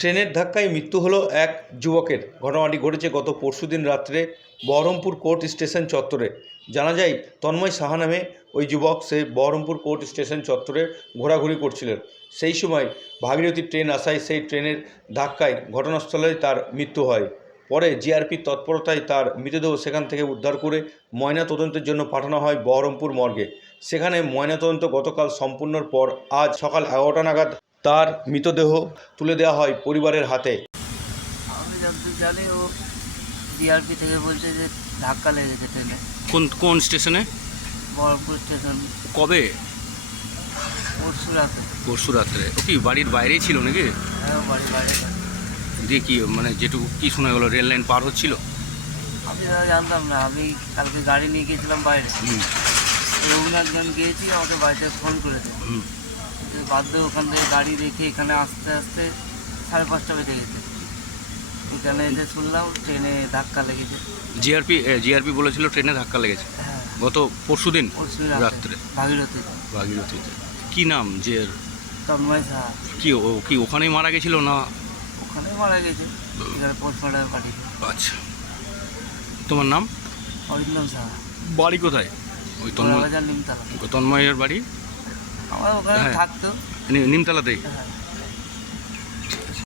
ট্রেনের ধাক্কায় মৃত্যু হলো এক যুবকের। ঘটনাটি ঘটেছে গত পরশুদিন রাত্রে বহরমপুর কোর্ট স্টেশন চত্বরে। জানা যায়, তন্ময় সাহা নামে ওই যুবক, সে বহরমপুর কোর্ট স্টেশন চত্বরে ঘোরাঘুরি করছিলেন। সেই সময় ভাগীরথী ট্রেন আসায় সেই ট্রেনের ধাক্কায় ঘটনাস্থলে তার মৃত্যু হয়। পরে জিআরপি তৎপরতায় তার মৃতদেহ সেখান থেকে উদ্ধার করে ময়না তদন্তের জন্য পাঠানো হয় বহরমপুর মর্গে। সেখানে ময়নাতদন্ত গতকাল সম্পূর্ণর পর আজ সকাল এগারোটা নাগাদ তার মৃতদেহ তুলে দেওয়া হয় পরিবারের হাতে। আমি যতদূর জানি ও ডিআরপি থেকে বলছে যে ধাক্কা লেগেছে ট্রেনে। কোন কোন স্টেশনে? বহরমপুর স্টেশন। কবে? পরশু রাতে। পরশু রাত্রে। ও কি বাড়ির বাইরেই ছিল নাকি? হ্যাঁ বাড়ি বাইরে। দিয়ে কি মানে যেটুকু কি শোনা গেলো রেল লাইন পার হচ্ছিল? আমি দাদা জানতাম না। আমি কালকে গাড়ি নিয়ে গিয়েছিলাম বাইরে। রঘুনাথগঞ্জ গিয়েছি আমাকে বাড়িতে ফোন করেছে। বাধ্য ওখান থেকে গাড়ি রেখে এখানে আসতে আসতে সাড়ে পাঁচটা বেজে গেছে। এখানে এসে শুনলাম ট্রেনে ধাক্কা লেগেছে। জিআরপি জিআরপি বলেছিল ট্রেনে ধাক্কা লেগেছে। হ্যাঁ। গত পরশু দিন রাত্রে। ভাগীরথী। ভাগীরথীতে। কি নাম যে তন্ময় সাহা। কি ও কি ওখানেই মারা গেছিল না? ওখানে মারা গেছে। এখানে পোস্টমর্টম পাঠিয়েছে আচ্ছা। তোমার নাম? অরিন্দম সাহা। বাড়ি কোথায়? ওই তন্ময় তন্ময়ের বাড়ি? আমার ওখানে হ্যাঁ। থাকতো। নিমতলাতেই? হ্যাঁ।